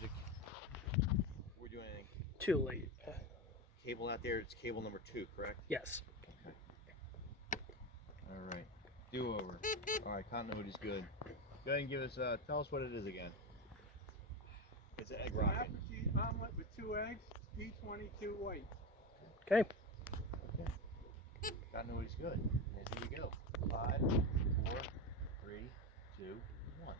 music. We're doing anything. Too late. Cable out there, it's cable number 2, correct? Yes. Okay. Alright. Do over. Alright, continuity is good. Go ahead and give us, tell us what it is again. It's an egg rocket. Apogee omelet with 2 eggs, D22 white. Okay. Okay. Continuity is good. And here you go. 5, 4, 3, 2, 1.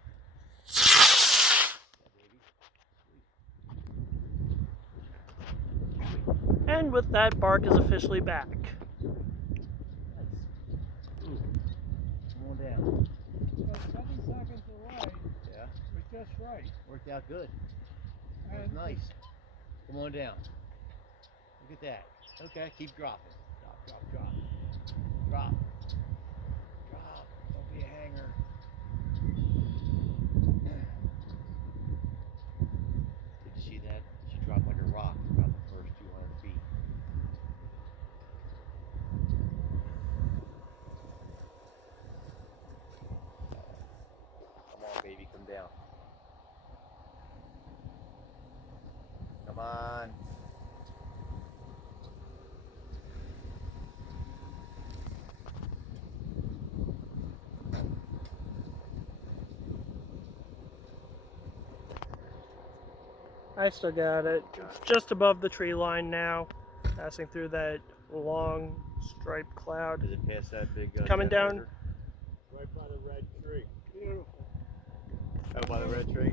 And with that, Bark is officially back. Nice. Ooh. Come on down. Well, 7 seconds away Yeah. was just right. Worked out good. That was nice. Come on down. Look at that. Okay, keep dropping. Drop, drop, drop. Drop. Drop. Don't be a hanger. Did you see that? She dropped like a rock about the first 200 feet. Come on, baby, come down. Come on. I still got it. It's just above the tree line now, passing through that long striped cloud. Does it pass that big Coming down. generator? Right by the red tree. Beautiful. Oh, by the red tree?